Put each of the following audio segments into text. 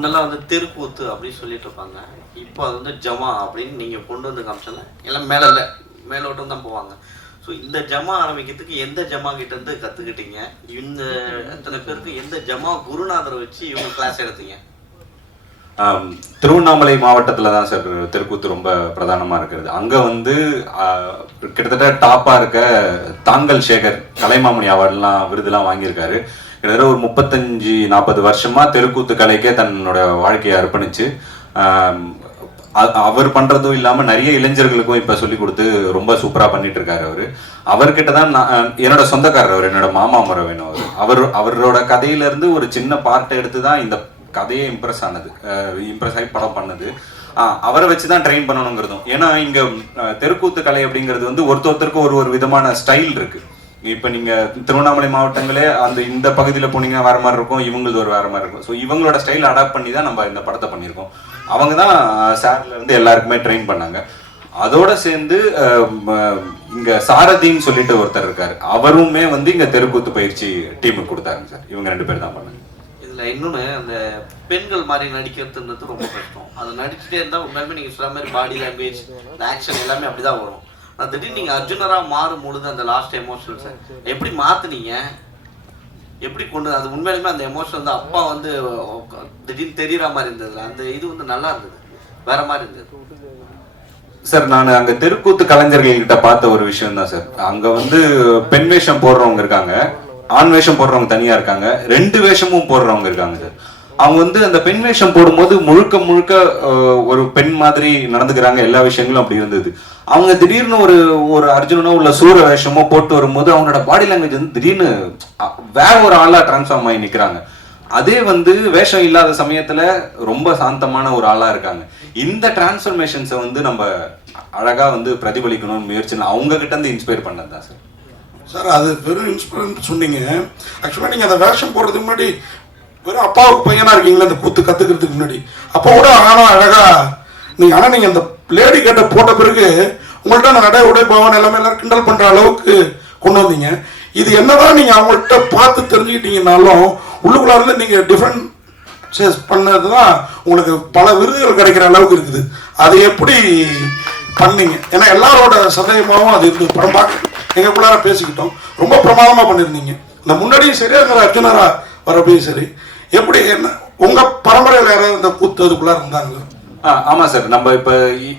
முன்னெல்லாம் வந்து தெருக்கூத்து அப்படின்னு சொல்லிட்டு இருப்பாங்க. இப்போ அது வந்து ஜமா அப்படின்னு நீங்கள் கொண்டு வந்து காமிச்சல எல்லாம் மேலோட்டம் தான் போவாங்க. ஸோ இந்த ஜமா ஆரம்பிக்கிறதுக்கு எந்த ஜமா கிட்டேருந்து கற்றுக்கிட்டீங்க? இந்த எத்தனை பேருக்கு எந்த ஜமா குருநாதரை வச்சு இவங்க கிளாஸ் எடுத்தீங்க? திருவண்ணாமலை மாவட்டத்தில் தான் சார் தெருக்கூத்து ரொம்ப பிரதானமாக இருக்கிறது. அங்கே வந்து கிட்டத்தட்ட டாப்பாக இருக்க தாங்கல் சேகர் கலைமாமணி அவார்டெலாம் விருதுலாம் வாங்கியிருக்காரு. கிட்டத்தட்ட ஒரு 35-40 வருஷமா தெருக்கூத்து கலைக்கே தன்னோட வாழ்க்கையை அர்ப்பணிச்சு அவர் பண்றதும் இல்லாம நிறைய இளைஞர்களுக்கும் இப்ப சொல்லி கொடுத்து ரொம்ப சூப்பரா பண்ணிட்டு இருக்காரு. அவர்கிட்ட தான் என்னோட சொந்தக்காரர், அவர் என்னோட மாமா முறை வேணும். அவரோட கதையில இருந்து ஒரு சின்ன பார்ட்டை எடுத்து தான் இந்த கதையே இம்ப்ரெஸ் ஆகி படம் பண்ணது. அவரை வச்சுதான் ட்ரெயின் பண்ணணுங்கிறதும். ஏன்னா இங்க தெருக்கூத்து கலை அப்படிங்கிறது வந்து ஒருத்தருக்கும் ஒரு விதமான ஸ்டைல் இருக்கு. இப்போ நீங்கள் திருவண்ணாமலை மாவட்டங்களே இந்த பகுதியில் போனீங்கன்னா வேறு மாதிரி இருக்கும், இவங்களது ஒரு வேறு மாதிரி இருக்கும். ஸோ இவங்களோட ஸ்டைல் அடாப்ட் பண்ணி தான் நம்ம இந்த படத்தை பண்ணியிருக்கோம். அவங்க தான் சார்லேருந்து எல்லாருக்குமே ட்ரெயின் பண்ணாங்க. அதோட சேர்ந்து இங்கே சாரதின்னு சொல்லிட்டு ஒருத்தர் இருக்கார், அவருமே வந்து இங்கே தெருக்கூத்து பயிற்சி டீமுக்கு கொடுத்தாருங்க சார். இவங்க 2 பேர் தான் பண்ணாங்க. இதில் இன்னொன்று, அந்த பெண்கள் மாதிரி நடிக்கிறதுன்றது ரொம்ப கஷ்டம். அதை நடிச்சுட்டே இருந்தால் உண்மையுமே நீங்கள் சொல்கிற மாதிரி பாடி லாங்குவேஜ், இந்த ஆக்ஷன் எல்லாமே அப்படி தான் வரும். திடீர்னு நீங்கள் அர்ஜுனராக மாறும் பொழுது அந்த லாஸ்ட் எமோஷனல்ஸை எப்படி மாற்றினீங்க? எப்படி கொண்டு அது உண்மையிலுமே அந்த எமோஷன் வந்து அப்பா வந்து திடீர்னு தெரிகிற மாதிரி இருந்தது, அந்த இது வந்து நல்லா இருந்தது, வேற மாதிரி இருந்தது சார். நான் அங்கே தெருக்கூத்து கலைஞர்கள்கிட்ட பார்த்த ஒரு விஷயம் தான் சார். அங்கே வந்து பெண் வேஷம் போடுறவங்க இருக்காங்க, ஆண் வேஷம் போடுறவங்க தனியாக இருக்காங்க, 2 வேஷமும் போடுறவங்க இருக்காங்க சார். அவங்க வந்து அந்த பெண் வேஷம் போடும்போது முழுக்க ஒரு பெண் மாதிரி நடந்துக்கிறாங்க. எல்லா விஷயங்களும் அப்படி இருந்தது. அவங்க திடீர்னு ஒரு அர்ஜுனனோ உள்ள சூர வேஷமோ போட்டு வரும்போது அவங்களோட பாடி லாங்குவேஜ் வந்து திடீர்னு வேற ஒரு ஆளா டிரான்ஸ்ஃபார்ம் ஆகி நிற்கிறாங்க. அதே வந்து வேஷம் இல்லாத சமயத்துல ரொம்ப சாந்தமான ஒரு ஆளா இருக்காங்க. இந்த டிரான்ஸ்ஃபர்மேஷன்ஸை வந்து நம்ம அழகா வந்து பிரதிபலிக்கணும்னு முயற்சி அவங்க கிட்ட இருந்து இன்ஸ்பயர் பண்ணது தான் சார். சார் அது வெறும் இன்ஸ்பயர் சொன்னீங்க. ஆக்சுவலாக நீங்கள் அந்த வேஷம் போடுறதுக்கு முன்னாடி வெறும் அப்பாவுக்கு பையனா இருக்கீங்களா அந்த கூத்து கத்துக்கிறதுக்கு முன்னாடி? அப்போ கூட ஆனால் அழகா நீங்கள் அந்த லேடி கேட்ட போட்ட பிறகு உங்கள்கிட்ட அந்த நடை உடை பாவன் எல்லாமே எல்லாரும் கிண்டல் பண்ற அளவுக்கு கொண்டு வந்தீங்க. இது என்னதான் நீங்க அவங்கள்ட்ட பார்த்து தெரிஞ்சுக்கிட்டீங்கன்னாலும் உள்ளுக்குள்ளார நீங்க டிஃப்ரெண்ட் சேஸ் பண்ணது தான் உங்களுக்கு பல விருதுகள் கிடைக்கிற அளவுக்கு இருக்குது. அது எப்படி பண்ணீங்க? ஏன்னா எல்லாரோட சதயமாகவும் அது இருந்து படம் பார்க்க எங்களுக்குள்ளார பேசிக்கிட்டோம். ரொம்ப பிரமாதமா பண்ணியிருந்தீங்க. இந்த முன்னாடியும் சரி, அந்த அர்ஜுனரா வரப்பையும் சரி. எப்படி என்ன உங்க பரம்பரையில் யாராவது இந்த கூத்து அதுக்குள்ளார இருந்தாங்களா? ஆமா சார். நம்ம இப்ப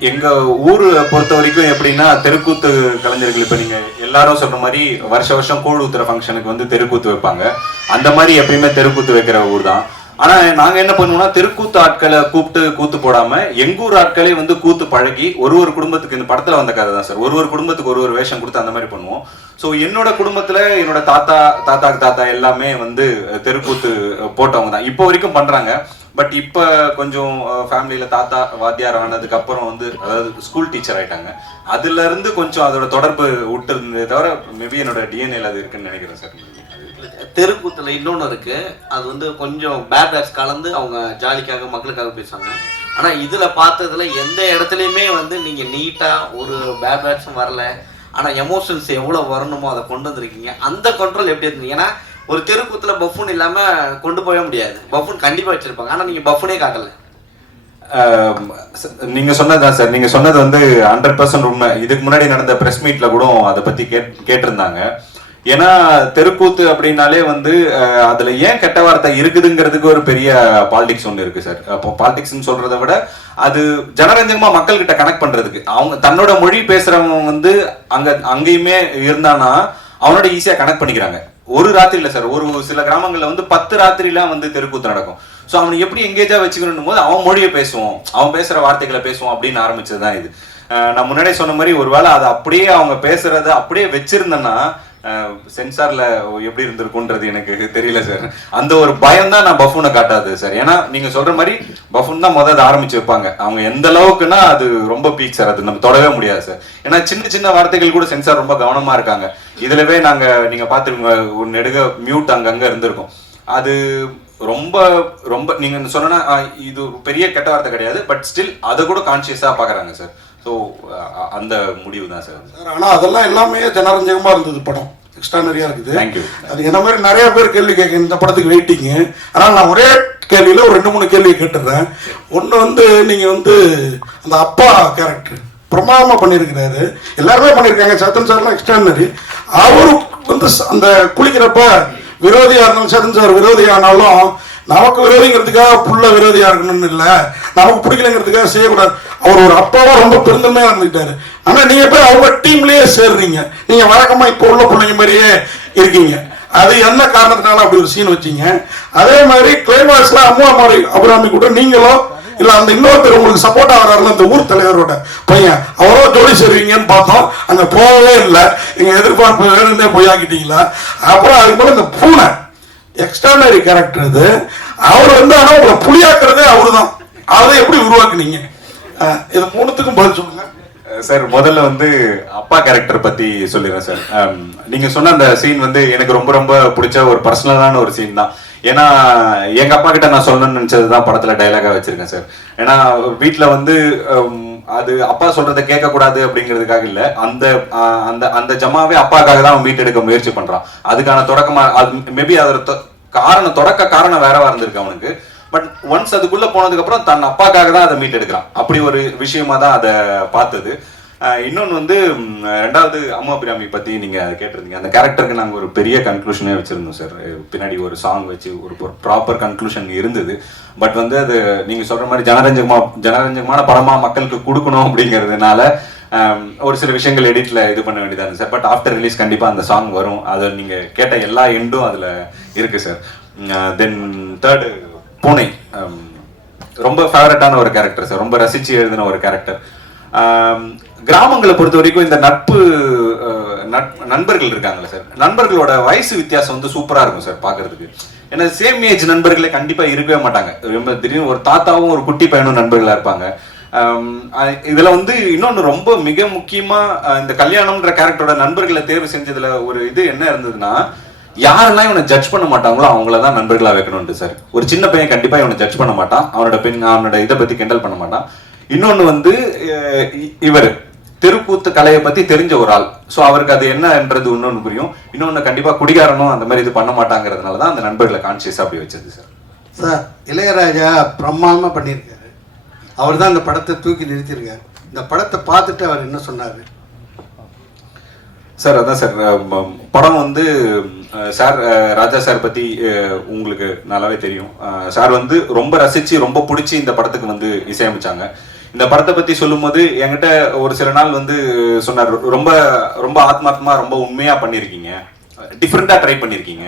எங்க ஊர் பொறுத்த வரைக்கும் எப்படின்னா தெருக்கூத்து கலைஞர்கள் இப்ப நீங்க எல்லாரும் சொல்ற மாதிரி வருஷம் கூழ் ஊத்துற ஃபங்க்ஷனுக்கு வந்து தெருக்கூத்து வைப்பாங்க. அந்த மாதிரி எப்பயுமே தெருக்கூத்து வைக்கிற ஊர் தான். ஆனா நாங்க என்ன பண்ணுவோம்னா தெருக்கூத்து ஆட்களை கூப்பிட்டு கூத்து போடாம எங்க ஊர் ஆட்களே வந்து கூத்து பழகி ஒரு குடும்பத்துக்கு, இந்த படத்துல வந்த கதை தான் சார், ஒரு குடும்பத்துக்கு ஒரு வேஷம் கொடுத்து அந்த மாதிரி பண்ணுவோம். ஸோ என்னோட குடும்பத்துல என்னோட தாத்தா எல்லாமே வந்து தெருக்கூத்து போட்டவங்க தான் இப்போ வரைக்கும் பண்றாங்க. பட் இப்போ கொஞ்சம் ஃபேமிலியில தாத்தா வாத்தியார் ஆனதுக்கு அப்புறம் வந்து அதாவது ஸ்கூல் டீச்சர் ஆயிட்டாங்க. அதுல இருந்து கொஞ்சம் அதோட தொடர்பு விட்டு இருந்ததே தவிர மேபி என்னோட டிஎன்ஏல அது இருக்குன்னு நினைக்கிறேன் சார். தெருக்கூத்துல இன்னொன்று இருக்கு, அது வந்து கொஞ்சம் பேட் வேர்ட்ஸ் கலந்து அவங்க ஜாலிக்காக மக்களுக்காக பேசுவாங்க. ஆனா இதுல பார்த்ததுல எந்த இடத்துலையுமே வந்து நீங்க நீட்டா ஒரு பேட் வேர்ட்ஸும் வரல, ஆனா எமோஷன்ஸ் எவ்வளவு வரணுமோ அதை கொண்டு வந்திருக்கீங்க. அந்த கண்ட்ரோல் எப்படி இருந்தீங்க? ஏன்னா ஒரு தெருக்கூத்துல பஃபூன் இல்லாம கொண்டு போக முடியாது. பஃபூன் கண்டிப்பா வச்சிருப்பாங்க, ஆனா நீங்க பஃபூனே காட்டல. நீங்க சொன்னதுதான் சார், நீங்க சொன்னது வந்து 100% உண்மை. இதுக்கு முன்னாடி நடந்த பிரஸ் மீட்ல கூட அதை பத்தி கேட்டிருந்தாங்க. ஏன்னா தெருக்கூத்து அப்படின்னாலே வந்து அதுல ஏன் கெட்ட வார்த்தை இருக்குதுங்கிறதுக்கு ஒரு பெரிய பாலிடிக்ஸ் ஒன்று இருக்கு சார். அப்போ பாலிடிக்ஸ்ன்னு சொல்றதை விட அது ஜனரஞ்சகமா மக்கள் கிட்ட கனெக்ட் பண்றதுக்கு, அவங்க தன்னோட மொழி பேசுறவங்க வந்து அங்கேயுமே இருந்தானா அவனோட ஈஸியா கனெக்ட் பண்ணிக்கிறாங்க. ஒரு ராத்திரி இல்ல சார், ஒரு சில கிராமங்கள்ல வந்து 10 ராத்திரிலாம் வந்து தெருக்கூத்து நடக்கும். ஸோ அவனை எப்படி எங்கேஜா வச்சுக்கணும் போது அவன் மொழியை பேசுவோம், அவன் பேசுற வார்த்தைகளை பேசுவோம் அப்படின்னு ஆரம்பிச்சதுதான் இது. நான் முன்னாடியே சொன்ன மாதிரி ஒருவேளை அதை அப்படியே அவங்க பேசுறத அப்படியே வச்சிருந்தேன்னா சென்சார்ல எப்படி இருந்திருக்கும்ன்றது எனக்கு தெரியல சார். அந்த ஒரு பயம் தான் நான் பஃபூனை காட்டாது சார். ஏன்னா நீங்க சொல்ற மாதிரி பஃபூன் தான் முதல்ல ஆரம்பிச்சு வைப்பாங்க. அவங்க எந்த அளவுக்குன்னா அது ரொம்ப பீக் சார், அது நம்ம தொடவே முடியாது சார். ஏன்னா சின்ன வார்த்தைகள் கூட சென்சார் ரொம்ப கவனமா இருக்காங்க. இதுலவே நீங்க பாத்துருங்க, ஒரு நெடுக மியூட் அங்கங்க இருந்திருக்கும். அது ரொம்ப நீங்க சொன்னா இது பெரிய கெட்ட வார்த்தை கிடையாது, பட் ஸ்டில் அதை கூட கான்சியஸா பாக்குறாங்க சார். ஸோ அந்த முடிவு தான் சார். ஆனா அதெல்லாம் எல்லாமே ஜனரஞ்சகமா இருந்தது படம். எக்ஸ்ட்ரானரியா இருக்குது. தேங்க்யூ. அது என்ன மாதிரி நிறைய பேர் கேள்வி கேட்க இந்த படத்துக்கு வெயிட்டிங். ஆனால் நான் ஒரே கேள்வியில் ஒரு 2-3 கேள்வி கேட்டுடுறேன். ஒன்று வந்து நீங்கள் வந்து அந்த அப்பா கேரக்டர் பிரமாதமாக பண்ணியிருக்கிறாரு. எல்லாருமே பண்ணியிருக்காங்க. சத்தன் சார்லாம் எக்ஸ்ட்ரானரி. அவரு வந்து அந்த குளிக்கிறப்ப விரோதியாக இருந்தாலும் சத்தன் சார் விரோதியானாலும் நமக்கு விரோதிங்கிறதுக்காக புள்ள விரோதியாக இருக்கணும்னு இல்லை, நமக்கு பிடிக்கலங்கிறதுக்காக செய்யக்கூடாது. அவர் ஒரு அப்பாவா ரொம்ப பெருந்தன்மையாக இருந்துக்கிட்டாரு. ஆனால் நீங்கள் போய் அவங்க டீம்லேயே சேர்றீங்க. நீங்கள் வழக்கமாக இப்போ உள்ள பிள்ளைங்க மாதிரியே இருக்கீங்க. அது என்ன காரணத்தினால அப்படி ஒரு சீன் வச்சீங்க? அதே மாதிரி கிளைமாக்ஸ்ல அம்மா மாதிரி அபிராமி கூட நீங்களோ இல்ல அந்த இன்னொருத்தர் உங்களுக்கு சப்போர்ட் ஆகிறாருல அந்த ஊர் தலைவரோட பையன் அவரோ ஜோடி சேருவீங்கன்னு பார்த்தோம். அங்க போகவே இல்லை. நீங்க எதிர்பார்ப்பு வேணும்னே பொய்யாக்கிட்டீங்களா? அப்புறம் அதுக்கு மேல இந்த பூனை எக்ஸ்ட்ரானரி கேரக்டர் இது. அவர் வந்து ஆனா உங்களை புலியாக்குறதே அவரு தான். அதை எப்படி உருவாக்குனீங்க? இது 3த்துக்கும் பதில் சொல்லுங்க சார். முதல்ல வந்து அப்பா கேரக்டர் பத்தி சொல்லிடுறேன் சார். நீங்க சொன்ன அந்த சீன் வந்து எனக்கு ரொம்ப ரொம்ப பிடிச்ச ஒரு பர்சனலான ஒரு சீன் தான். ஏன்னா எங்க அப்பா கிட்ட நான் சொல்லணும்னு நினைச்சதுதான் படத்துல டைலாகா வச்சிருக்கேன் சார். ஏன்னா வீட்டுல வந்து அது அப்பா சொல்றதை கேட்க கூடாது அப்படிங்கிறதுக்காக இல்ல, அந்த அந்த அந்த ஜமாவே அப்பாக்காக தான் அவன் மீட்டெடுக்க முயற்சி பண்றான். அதுக்கான தொடக்கமா அது மேபி அதோட தொடக்க காரணம் வேறவா இருந்திருக்கு அவனுக்கு. பட் ஒன்ஸ் அதுக்குள்ள போனதுக்கு அப்புறம் தன் அப்பாக்காக தான் அதை மீட்டெடுக்கிறான். அப்படி ஒரு விஷயமா தான் அதை பார்த்தது. இன்னொன்று வந்து 2வது அம்மா அபிராமி பத்தி நீங்க கேட்டிருந்தீங்க. அந்த கேரக்டருக்கு நாங்கள் ஒரு பெரிய கன்க்ளூஷனே வச்சிருந்தோம் சார். பின்னாடி ஒரு சாங் வச்சு ஒரு ப்ராப்பர் கன்க்ளூஷன் இருந்தது. பட் வந்து அது நீங்க சொல்ற மாதிரி ஜனரஞ்சகமான படமா மக்களுக்கு கொடுக்கணும் அப்படிங்கிறதுனால ஒரு சில விஷயங்கள் எடிட்ல இது பண்ண வேண்டியதா இருந்துச்சு சார். பட் ஆஃப்டர் ரிலீஸ் கண்டிப்பா அந்த சாங் வரும். அதை நீங்க கேட்ட எல்லா எண்டும் அதுல இருக்கு சார். தென் 3rd பூனை ரொம்ப ஃபேவரட்டான ஒரு கேரக்டர் சார். ரொம்ப ரசிச்சு எழுதின ஒரு கேரக்டர். கிராமங்களை பொறுத்த வரைக்கும் இந்த நண்பர்கள் இருக்காங்கல்ல சார், நண்பர்களோட வயசு வித்தியாசம் வந்து சூப்பரா இருக்கும் சார் பாக்குறதுக்கு. ஏன்னா சேம் ஏஜ் நண்பர்களே கண்டிப்பா இருக்கவே மாட்டாங்க. ரொம்ப திடீர்னு ஒரு தாத்தாவும் ஒரு குட்டி பையனும் நண்பர்களா இருப்பாங்க. இதுல வந்து இன்னொன்னு ரொம்ப மிக முக்கியமா இந்த கல்யாணம்ன்ற கேரக்டரோட நண்பர்களை தேர்வு செஞ்சதுல ஒரு இது என்ன இருந்ததுன்னா, யாரெல்லாம் இவனை ஜட்ஜ் பண்ண மாட்டாங்களோ அவங்களதான் நண்பர்களா வைக்கணும்னு சார். ஒரு சின்ன பையன் கண்டிப்பா இவனை ஜட்ஜ் பண்ண மாட்டான், அவனோட இதை பத்தி கிண்டல் பண்ண மாட்டான். இன்னொன்னு வந்து இவர் தெருக்கூத்து கலையை பத்தி தெரிஞ்ச ஒரு ஆள். ஸோ அவருக்கு அது என்னன்றது இன்னொன்று புரியும். இன்னொன்னு கண்டிப்பா குடிகாரனும் அந்த மாதிரி இது பண்ண மாட்டாங்கிறதுனாலதான் அந்த நண்பர்களை கான்சியஸா அப்படி வச்சது சார். சார் இளையராஜா பிரமாதமா பண்ணியிருக்காரு. அவர் தான் இந்த படத்தை தூக்கி நிறுத்தியிருக்காரு. இந்த படத்தை பார்த்துட்டு அவர் என்ன சொன்னாரு சார்? அதான் சார், படம் வந்து சார் ராஜா சார் பத்தி உங்களுக்கு நல்லாவே தெரியும். சார் வந்து ரொம்ப ரசிச்சு ரொம்ப பிடிச்சி இந்த படத்துக்கு வந்து இசையமைச்சாங்க. இந்த படத்தை பத்தி சொல்லும் போது என்கிட்ட ஒரு சில நாள் வந்து சொன்னார், ரொம்ப ரொம்ப ஆத்மார்த்தமா ரொம்ப உண்மையா பண்ணிருக்கீங்க, டிஃப்ரெண்டா ட்ரை பண்ணிருக்கீங்க.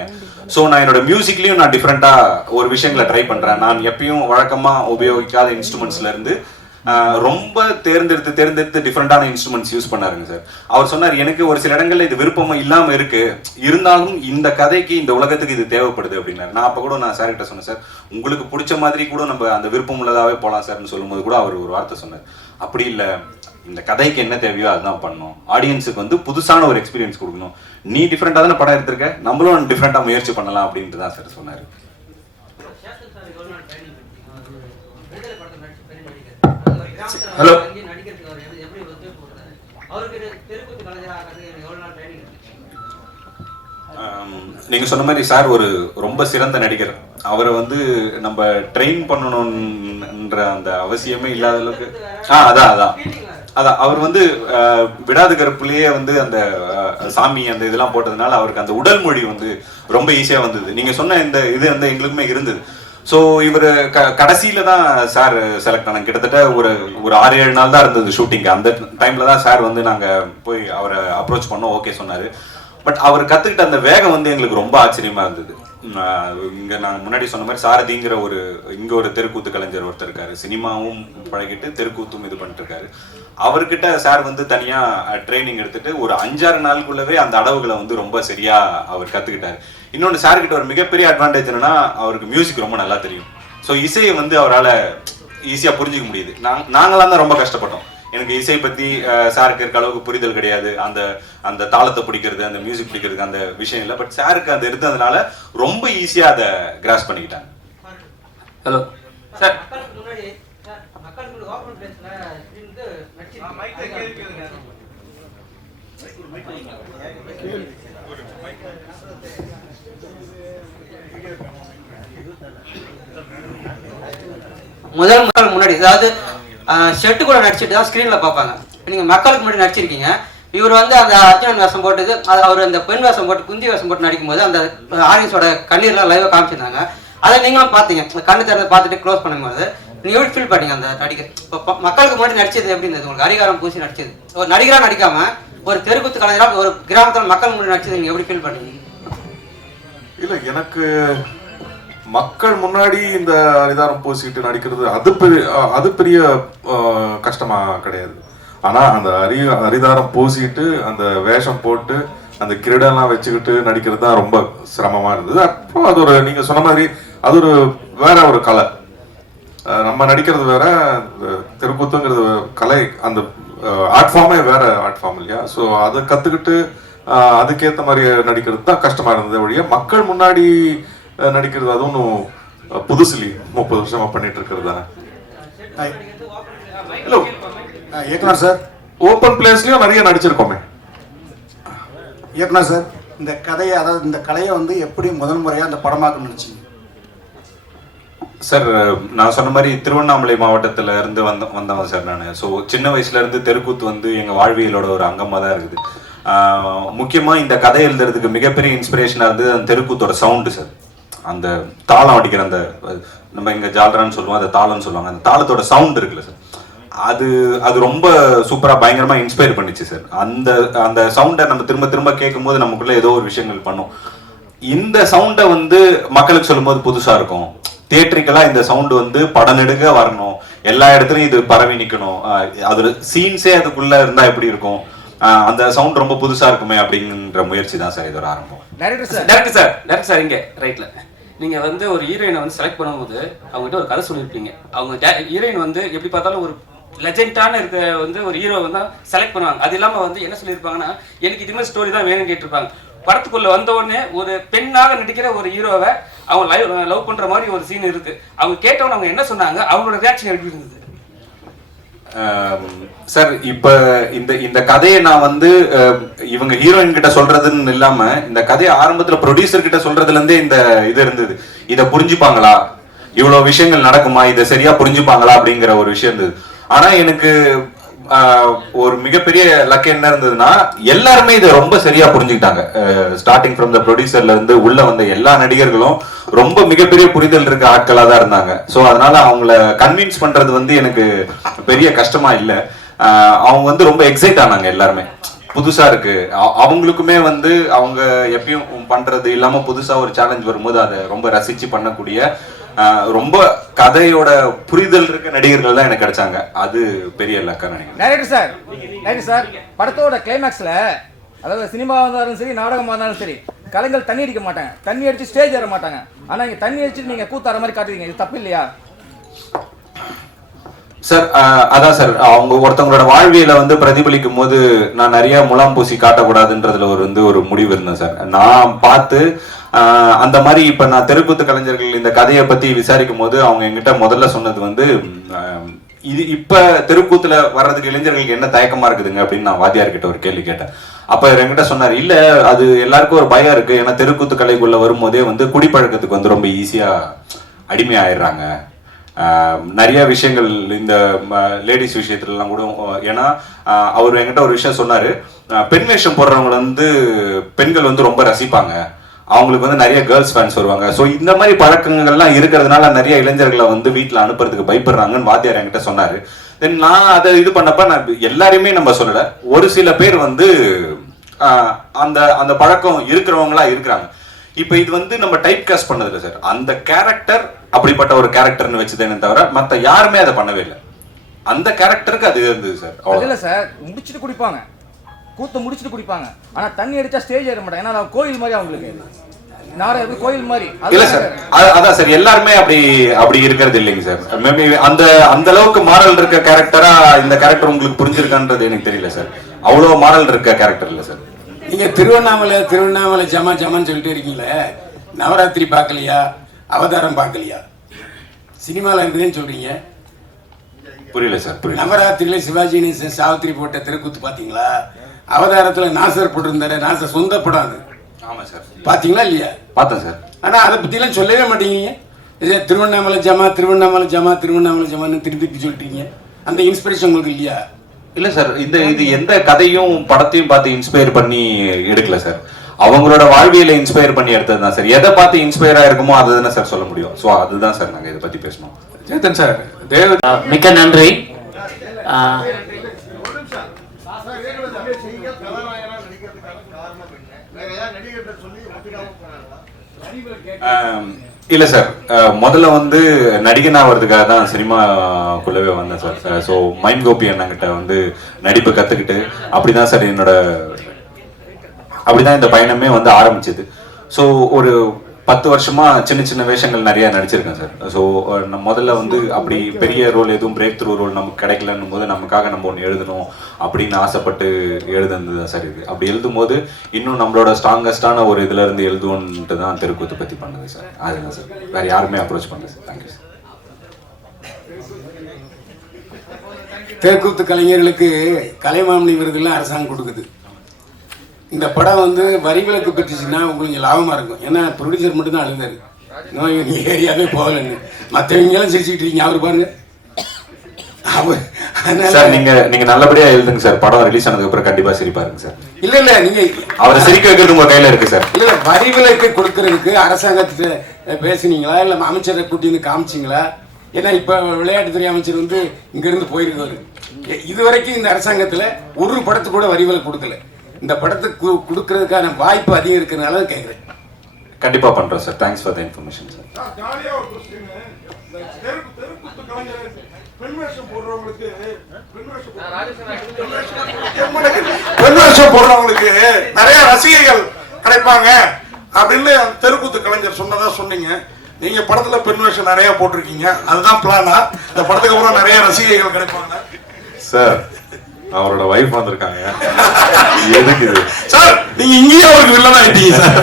ஸோ நான் என்னோட மியூசிக்லயும் நான் டிஃப்ரெண்டா ஒரு விஷயங்களை ட்ரை பண்றேன். நான் எப்பயும் வழக்கமா உபயோகிக்காத இன்ஸ்ட்ருமெண்ட்ஸ்ல இருந்து ரொம்ப தேர்ந்தெடுத்து டிஃப்ரெண்டான இன்ஸ்ட்ருமெண்ட்ஸ் யூஸ் பண்ணாருங்க சார். அவர் சொன்னார், எனக்கு ஒரு சில இடங்கள்ல இது விருப்பமா இல்லாம இருக்கு, இருந்தாலும் இந்த கதைக்கு இந்த உலகத்துக்கு இது தேவைப்படுது அப்படின்னாரு. நான் அப்ப கூட நான் சார் கிட்ட சொன்னேன், சார் உங்களுக்கு பிடிச்ச மாதிரி கூட நம்ம அந்த விருப்பம் உள்ளதாவே போலாம் சார்னு சொல்லும்போது கூட அவர் ஒரு வார்த்தை சொன்னார், அப்படி இல்லை, இந்த கதைக்கு என்ன தேவையோ அதுதான் பண்ணணும், ஆடியன்ஸுக்கு வந்து புதுசான ஒரு எக்ஸ்பீரியன்ஸ் கொடுக்கணும், நீ டிஃப்ரெண்டா தானே படம் எடுத்திருக்க, நம்மளும் டிஃப்ரெண்டா முயற்சி பண்ணலாம் அப்படின்ட்டு தான் சார் சொன்னாரு. ஹலோ, நீங்க சொன்ன மாதிரி சார் ஒரு ரொம்ப சிறந்த நடிகர். அவரை வந்து நம்ம ட்ரெயின் பண்ணணும்ன்ற அந்த அவசியமே இல்லாத அளவுக்கு அதான் அவர் வந்து விடாது கருப்புலயே வந்து அந்த சாமி அந்த இதெல்லாம் போட்டதுனால அவருக்கு அந்த உடல் மொழி வந்து ரொம்ப ஈஸியா வந்தது. நீங்க சொன்ன இந்த இது வந்து எங்களுக்குமே இருந்தது. ஸோ இவர் கடைசியில தான் சார் செலக்ட் ஆனாங்க. கிட்டத்தட்ட ஒரு 6-7 நாள் தான் இருந்தது ஷூட்டிங். அந்த டைம்ல தான் சார் வந்து நாங்க போய் அவரை அப்ரோச் பண்ணோம், ஓகே சொன்னாரு. பட் அவர் கத்துக்கிட்ட அந்த வேகம் வந்து எங்களுக்கு ரொம்ப ஆச்சரியமா இருந்தது. இங்க நான் முன்னாடி சொன்ன மாதிரி சாரதிங்கிற இங்க ஒரு தெருக்கூத்து கலைஞர் ஒருத்தர் இருக்காரு, சினிமாவும் பழகிட்டு தெருக்கூத்தும் இது பண்ணிட்டு இருக்காரு. அவர்கிட்ட சார் வந்து தனியா ட்ரைனிங் எடுத்துட்டு ஒரு 5-6 நாளுக்குள்ளவே அந்த அடவுகளை வந்து ரொம்ப சரியா அவர் கத்துக்கிட்டாரு. இன்னொன்று சார் கிட்ட ஒரு மிகப்பெரிய அட்வான்டேஜ் என்னன்னா, அவருக்கு மியூசிக் ரொம்ப நல்லா தெரியும். ஸோ இசையை வந்து அவரால் ஈஸியா புரிஞ்சிக்க முடியுது. நாங்களாம் தான் ரொம்ப கஷ்டப்பட்டோம். எனக்கு இசை பத்தி சாருக்கு இருக்க அளவுக்கு புரிதல் கிடையாது. அந்த தாளத்தை பிடிக்கிறது, அந்த மியூசிக் பிடிக்கிறது அந்த விஷயம் இல்லை. பட் சாருக்கு அது இருந்ததுனால ரொம்ப ஈஸியா அதை கிராஸ் பண்ணிக்கிட்டாங்க. ஹலோ சார், முதல் முன்னாடி அதாவது ஷெட்டு கூட நடிச்சுட்டு தான் ஸ்க்ரீனில் பார்ப்பாங்க. நீங்கள் மக்களுக்கு முன்னாடி நடிச்சிருக்கீங்க. இவர் வந்து அந்த அர்ஜுனன் வேஷம் போட்டது, அவர் அந்த பெண் வேஷம் போட்டு குந்தி வேஷம் போட்டு நடிக்கும்போது அந்த ஆடியன்ஸோட கண்ணீர்லாம் லைவாக காமிச்சிருந்தாங்க. அதை நீங்களும் பார்த்தீங்க, கண்ணு திறந்து பார்த்துட்டு க்ளோஸ் பண்ணும்போது நீங்கள் எப்படி ஃபீல் பண்ணீங்க அந்த நடிகர்? இப்போ மக்களுக்கு முன்னாடி நடிச்சது எப்படி இருந்தது உங்களுக்கு? அதிகாரம் பூசி நடிச்சது, ஒரு நடிகராக நடிக்காம ஒரு தெருக்குத்து கலைஞராக ஒரு கிராமத்தில் மக்கள் முன்னாடி நடிச்சது நீங்கள் எப்படி ஃபீல் பண்ணீங்க? இல்லை, எனக்கு மக்கள் முன்னாடி இந்த அரிதாரம் பூசிட்டு நடிக்கிறது அது பெரிய கஷ்டமா கிடையாது. ஆனா அந்த அரிதாரம் பூசிட்டு அந்த வேஷம் போட்டு அந்த கிரீடெல்லாம் வச்சுக்கிட்டு நடிக்கிறது தான் ரொம்ப சிரமமா இருந்தது. அப்போ அது ஒரு, நீங்க சொன்ன மாதிரி அது ஒரு வேற ஒரு கலை. நம்ம நடிக்கிறது வேற, தெருக்கூத்துங்கிறது கலை, அந்த ஆர்ட் ஃபார்மே வேற ஆர்ட் ஃபார்ம் இல்லையா? ஸோ அதை கத்துக்கிட்டு அதுக்கேற்ற மாதிரி நடிக்கிறது தான் கஷ்டமா இருந்தது ஒழிய மக்கள் முன்னாடி நடிக்கிறது அது ஒன்றும் புதுசு இல்லையே, 30 வருஷமா பண்ணிட்டு இருக்கிறது தானே. இல்லை, இயக்குனர் சார், ஓப்பன் பிளேஸ்லயும் நிறைய நடிச்சிருக்கோமே. இயக்குனர் சார், இந்த கதையை, அதாவது இந்த கலையை வந்து எப்படி முதல் முறையா அந்த படமாக்க நினைச்சீங்க? சார், நான் சொன்ன மாதிரி திருவண்ணாமலை மாவட்டத்தில் இருந்து வந்தவன் சார் நான். ஸோ சின்ன வயசுல இருந்து தெருக்கூத்து வந்து எங்கள் வாழ்வியலோட ஒரு அங்கமாக தான் இருக்குது. முக்கியமாக இந்த கதை எழுதுறதுக்கு மிகப்பெரிய இன்ஸ்பிரேஷனாக இருந்தது அந்த தெருக்கூத்தோட சவுண்டு சார். அந்த தாளம் அடிக்கிற அந்த, நம்ம இங்கே ஜால்ரான்னு சொல்லுவோம், அந்த தாளம்னு சொல்லுவாங்க, அந்த தாளத்தோட சவுண்ட் இருக்குல்ல சார், அது ரொம்ப சூப்பராக பயங்கரமாக இன்ஸ்பயர் பண்ணிச்சு சார். அந்த சவுண்டை நம்ம திரும்ப திரும்ப கேட்கும் போது நமக்குள்ள ஏதோ ஒரு விஷயங்கள் பண்ணும். இந்த சவுண்டை வந்து மக்களுக்கு சொல்லும்போது புதுசாக இருக்கும். தியேட்டரிக்கலா இந்த சவுண்ட் வந்து படம் நெடுக வரணும், எல்லா இடத்துலையும் இது பரவி நிற்கணும், அது சீன்ஸே அதுக்குள்ள இருந்தா எப்படி இருக்கும், அந்த சவுண்ட் ரொம்ப புதுசா இருக்குமே அப்படிங்கிற முயற்சி தான் சார் இதோட ஆரம்பம். டேரக்டர் சார் இங்க ரைட்ல நீங்க வந்து ஒரு ஹீரோயினை வந்து செலக்ட் பண்ணும்போது அவங்ககிட்ட ஒரு கதை சொல்லியிருப்பீங்க. அவங்க ஹீரோயின் வந்து எப்படி பார்த்தாலும் ஒரு லெஜெண்டான இருக்க வந்து ஒரு ஹீரோ வந்து செலக்ட் பண்ணுவாங்க. அது இல்லாம வந்து என்ன சொல்லியிருப்பாங்கன்னா, எனக்கு இது மாதிரி ஸ்டோரி தான் வேணும்னு கேட்டிருப்பாங்க. படத்துக்குள்ள வந்த உடனே ஒரு பெண்ணாக நடிக்கிற ஒரு ஹீரோவை அவங்க லவ் பண்ற மாதிரி ஒரு சீன் இருக்கு. அவங்க கேட்டவங்க அவங்க என்ன சொன்னாங்க, அவங்களோட ரியாக்ஷன் எப்படி இருந்தது? சார், இப்ப இந்த கதையை நான் வந்து இவங்க ஹீரோயின் கிட்ட சொல்றதுன்னு இல்லாம இந்த கதையை ஆரம்பத்துல ப்ரொடியூசர் கிட்ட சொல்றதுல இருந்தே இந்த இது இருந்தது. இதை புரிஞ்சுப்பாங்களா, இவ்வளவு விஷயங்கள் நடக்குமா, இதை சரியா புரிஞ்சுப்பாங்களா அப்படிங்கிற ஒரு விஷயம் இருந்தது. ஆனா எனக்கு ஒரு மிகப்பெரிய லக் என்ன இருந்ததுன்னா, எல்லாருமே இதை ரொம்ப சரியா புரிஞ்சுக்கிட்டாங்க. ஸ்டார்டிங் ஃப்ரம் த ப்ரொடியூசர்ல இருந்து உள்ள வந்த எல்லா நடிகர்களும் ரொம்ப மிகப்பெரிய புரிதல் இருக்க ஆட்களா தான் இருந்தாங்க. ஸோ அதனால அவங்கள கன்வின்ஸ் பண்றது வந்து எனக்கு பெரிய கஷ்டமா இல்லை. அவங்க வந்து ரொம்ப எக்ஸைட் ஆனாங்க. எல்லாருமே புதுசா இருக்கு, அவங்களுக்குமே வந்து அவங்க எப்பயும் பண்றது இல்லாம புதுசா ஒரு சேலஞ்ச் வரும்போது அதை ரொம்ப ரசிச்சு பண்ணக்கூடிய ரொம்ப கதையோட புரிதல் இருக்க நடிகர்கள் தான் எனக்கு கிடைச்சாங்க. அது பெரிய லக்கா நினைக்கிறேன். டைரக்டர் சார், படத்தோட கிளைமேக்ஸ்ல, அதாவது சினிமாவாக இருந்தாலும் சரி, நாடகமாக இருந்தாலும் சரி, கலைஞர்கள் தண்ணி அடிக்க மாட்டாங்க, தண்ணி அடிச்சு ஸ்டேஜ் ஏற மாட்டாங்க. ஆனா இங்க தண்ணி அடிச்சு நீங்க கூத்தார மாதிரி காட்டுறீங்க, இது தப்பு இல்லையா சார்? அதான் சார், அவங்க ஒருத்தவங்களோட வாழ்வியலை வந்து பிரதிபலிக்கும் போது நான் நிறைய முலாம் பூசி காட்டக்கூடாதுன்றதுல ஒரு முடிவு இருந்தேன் சார். நான் பார்த்து அந்த மாதிரி இப்ப நான் தெருக்கூத்து கலைஞர்கள் இந்த கதையை பத்தி விசாரிக்கும் போது அவங்க என்கிட்ட முதல்ல சொன்னது வந்து, இது இப்ப தெருக்கூத்துல வர்றதுக்கு இளைஞர்களுக்கு என்ன தயக்கமா இருக்குதுங்க அப்படின்னு நான் வாத்தியார்கிட்ட ஒரு கேள்வி கேட்டேன். அப்ப என்கிட்ட சொன்னார், இல்ல அது எல்லாருக்கும் ஒரு பயம் இருக்கு, ஏன்னா தெருக்கூத்து கலைக்குள்ள வரும்போதே வந்து குடிப்பழக்கத்துக்கு வந்து ரொம்ப ஈஸியா அடிமையாயிடுறாங்க. நிறைய விஷயங்கள் இந்த லேடிஸ் விஷயத்துலலாம் கூட, ஏன்னா அவர் என்கிட்ட ஒரு விஷயம் சொன்னாரு, பெண் வேஷம் போடுறவங்க வந்து பெண்கள் வந்து ரொம்ப ரசிப்பாங்க, அவங்களுக்கு வந்து நிறைய கேர்ள்ஸ் ஃபேன்ஸ் வருவாங்க. ஸோ இந்த மாதிரி பழக்கங்கள்லாம் இருக்கிறதுனால நிறைய இளைஞர்களை வந்து வீட்டில் அனுப்புறதுக்கு பயப்படுறாங்கன்னு வாத்தியார் என்கிட்ட சொன்னாரு. தென் நான் அதை இது பண்ணப்ப, நான் எல்லாரையுமே நம்ம சொல்லலை, ஒரு சில பேர் வந்து அந்த பழக்கம் இருக்கிறவங்களா இருக்கிறாங்க. இப்போ இது வந்து நம்ம டைப் காஸ்ட் பண்ணதில்லை சார், அந்த கேரக்டர் அப்படிப்பட்ட ஒரு கேரக்டர்னு வச்சுதேனே தவிர மற்ற யாருமே அதை பண்ணவே இல்லை. அந்த கேரக்டருக்கு அது இருந்தது சார். இல்ல சார், முடிச்சுட்டு குடிப்பாங்க, கூத்த முடிச்சுட்டு குடிப்பாங்க, ஆனா தண்ணி அடிச்சா ஸ்டேஜ் ஏற மாட்டாங்க. ஏன்னா கோயில் மாதிரி அவங்களுக்கு கோயில் மாதிரி இல்ல சார். அதான் சார், எல்லாருமே அப்படி இருக்கிறது இல்லைங்க சார். மேபி அந்த அளவுக்கு மாரல் இருக்க கேரக்டரா இந்த கேரக்டர் உங்களுக்கு புரிஞ்சிருக்கான்றது எனக்கு தெரியல சார். அவ்வளவு மாரல் இருக்க கேரக்டர் இல்ல சார். நீங்க திருவண்ணாமலை ஜமான்னு சொல்லிட்டு இருக்கீங்களே, நவராத்திரி பார்க்கலையா, அவதாரம் பார்க்கலையா, சினிமாவில் இருக்குதுன்னு சொல்றீங்க? புரியல சார், புரியல. நவராத்திரியில சிவாஜி கணேசன் சாவித்திரி போட்ட தெருக்கூத்து பாத்தீங்களா? அவதாரத்துல நாசர் போட்டிருந்தாரு, நாசர் சொந்த படம் அது. ஆமா சார். பாத்தீங்களா இல்லையா? பார்த்தேன் சார். ஆனா அதை பத்தி எல்லாம் சொல்லவே மாட்டேங்க. இதே திருவண்ணாமலை ஜமா திருவண்ணாமலை ஜமா திருவண்ணாமலை ஜமான்னு திருப்பி சொல்லிட்டீங்க, அந்த இன்ஸ்பிரேஷன் உங்களுக்கு இல்லையா? இல்ல சார், இது எந்த கதையும் படத்தையும் பார்த்து இன்ஸ்பயர் பண்ணி எடுக்கல சார். அவங்களோட வாழ்வியலை இன்ஸ்பயர் பண்ணி எடுத்தது தான் சார். எதை பார்த்து இன்ஸ்பயர் ஆயிருக்குமோ அதை தானே சார் சொல்ல முடியும். ஸோ அதுதான் சார் நாங்கள் இதை பத்தி பேசணும். சேத்தன் சார், தேவ மிக்க நன்றி. இல்ல சார், முதல்ல வந்து நடிகனா வர்றதுக்காக தான் சினிமாக்குள்ளவே வந்தேன் சார். ஸோ மைம் கோபி அண்ணங்கிட்ட வந்து நடிப்பு கத்துக்கிட்டு அப்படிதான் சார் அப்படிதான் இந்த பயணமே வந்து ஆரம்பிச்சது. ஸோ ஒரு 10 வருஷமா சின்ன சின்ன வேஷங்கள் நிறைய நடிச்சிருக்கேன் சார். ஸோ முதல்ல வந்து அப்படி பெரிய ரோல் எதுவும் பிரேக் த்ரூ ரோல் நமக்கு கிடைக்கலன்னும் போது நமக்காக நம்ம ஒன்று எழுதணும் அப்படின்னு ஆசைப்பட்டு எழுதுனது தான் சார் இது. அப்படி எழுதும் போது இன்னும் நம்மளோட ஸ்ட்ராங்கஸ்டான ஒரு இதுல இருந்து எழுதுவோன்ட்டு தான் தெருக்கூத்து பத்தி பண்ணது சார். அதுதான் சார், வேற யாருமே அப்ரோச் பண்ணல சார். Thank you sir. தெருக்கூத்து கலைஞர்களுக்கு கலைமாமணி விருதுலாம் அரசாங்கம் கொடுக்குது. இந்த படம் வந்து வரி விலக்கு பெற்றுச்சுன்னா உங்களுக்கு லாபமாக இருக்கும். ஏன்னா ப்ரொடியூசர் மட்டும்தான் அழுதாரு, இவங்க ஏரியாவே போகலன்னு. மற்றவங்க எல்லாம் சிரிச்சுக்கிட்டு இருக்கீங்க, அவர் பாருங்க. சார் நீங்க நல்லபடியா எழுதுங்க சார். படம் ரிலீஸ் ஆனதுக்கு அப்புறம் கண்டிப்பா சிரிப்பாருங்க சார். இல்ல நீங்க அவரை சிரிக்க வைக்கிறது உங்க கையில இருக்கு சார். இல்ல வரி விலக்கு கொடுக்கறதுக்கு அரசாங்கத்தை பேசுனீங்களா இல்ல அமைச்சரை கூட்டி வந்து காமிச்சிங்களா? ஏன்னா இப்ப விளையாட்டுத்துறை அமைச்சர் வந்து இங்க இருந்து போயிருக்காரு. இதுவரைக்கும் இந்த அரசாங்கத்துல ஒரு படத்துக்கு கூட வரி விலக்கு கொடுக்கல. இந்த படத்துக்கு கொடுக்கறதுக்கான வாய்ப்பு அதிகம் இருக்கிறதுனால கேட்குறேன். கண்டிப்பா பண்றோம் sir. Thanks for the information sir. பெண் வேஷம் போடுறவங்களுக்கு நிறைய ரசிகைகள் கிடைப்பாங்க அப்படின்னு தெருக்கூத்து கலைஞர் சொன்னதா சொன்னீங்க. நீங்க படத்துல பெண் வேஷம் நிறைய போட்டிருக்கீங்க, அதுதான் பிளானா? இந்த படத்துக்கு அப்புறம் நிறைய ரசிகைகள் கிடைப்பாங்க சார். அவரோட வைஃப் வந்திருக்காங்க. எதுக்கு இது சார்? நீங்க இங்கேயே அவருக்கு வில்லனா ஆயிட்டீங்க சார்.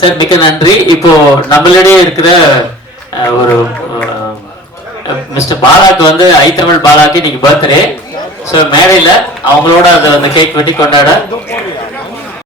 சார் மிக்க நன்றி. இப்போ நம்மளிடையே இருக்கிற ஒரு மிஸ்டர் பாலாக்கு வந்து ஐ தமிழ் பாலாக்கு இன்னைக்கு பர்த்டே. ஸோ மேடையில் அவங்களோட அதை வந்து கேக் வெட்டி கொண்டாட